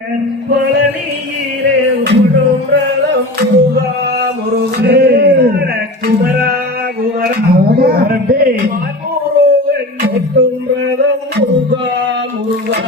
பழனியிலே குடும்பம் முருகா முருகே குமரா குமரா முருகன் ஒட்டும் ரதம் முருகா முருகா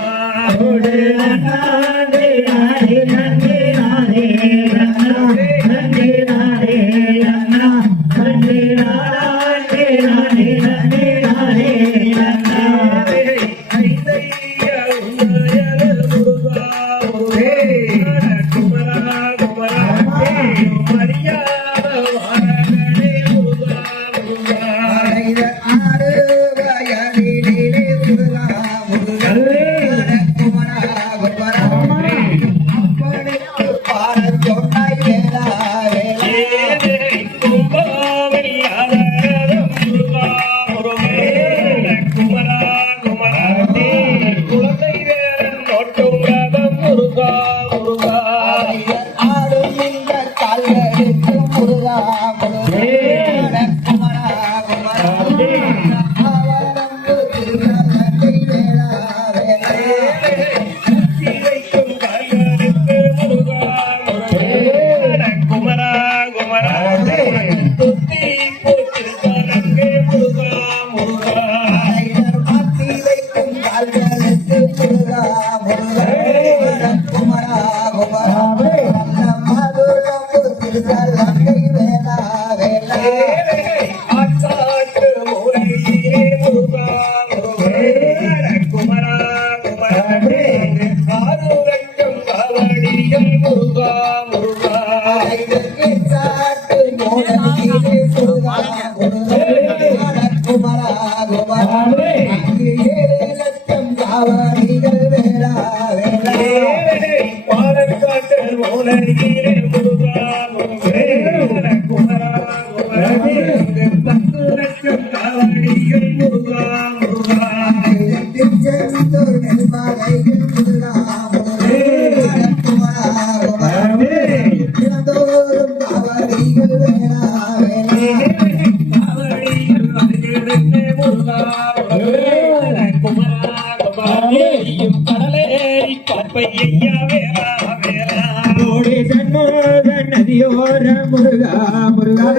நதியோர முருகா முருகா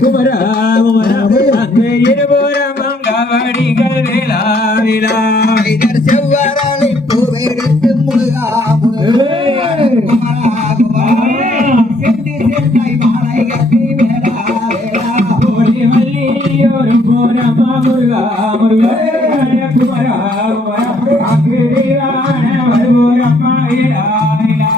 குமரா அங்கே இருபுறம் அங்கவடிகள் வேளா வேளா செவ்வாறாலை பூவெடுத்து முருகா ஒரு போரமா முருகா முருகா குமரா அங்கே வருவோரம்மா வேளா வேளா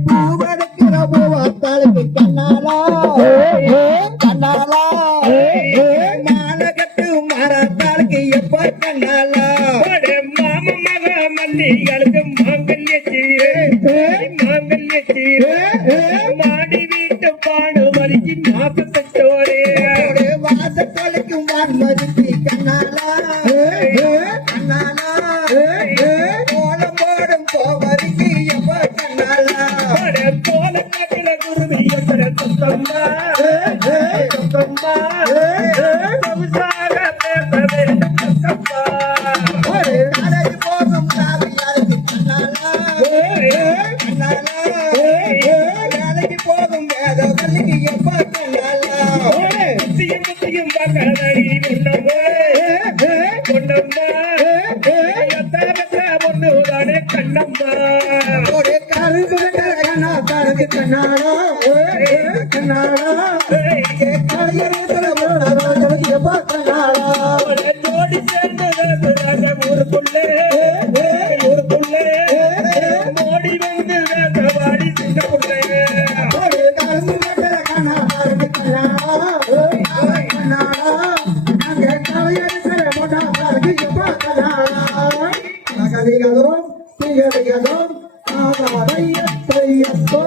பூவெடுக்கிற பூவத்தாளுக்கு கண்ணாலா கண்ணாலா மாலகட்டு மரத்தாளுக்கு எப்ப கண்ணாலா மாம மக மல்லிகளுக்கு மாங்கல்ய மாடி வீட்டு பாடு வலிக்கு மாசத்தோரே வாசத்தொலைக்கு வான்மதிக்கு கண்ணாலா கண்ணாலா கோலம் போடும் போவதிக்கு எப்ப கண்ணாலா கோலக்காட்டில குருவி எத்தனை சொந்தம்மா சொந்தம்மா சொகுசாக பேச வேண்டும் சொந்தம்மா அழகு போகும் காவியாருக்கு கண்ணாலா கண்ணாலா வேலைக்கு போகும் வேத கல்லிக்கு எப்ப கண்ணாலா முத்தியும் பக்கடி பொன்னம்மா பொண்ணுதானே கண்ணம்மா கருது கண்ணாலா கண்ணாலா எப்ப கண்ணாலா ஜோடி சேர்ந்து ஊருக்குள்ளே மோடி வந்து வேசவாடி சின்ன பிள்ளை கண்ணாலா திகழ்கிறோம் ஆதாரையத்தையத்தோ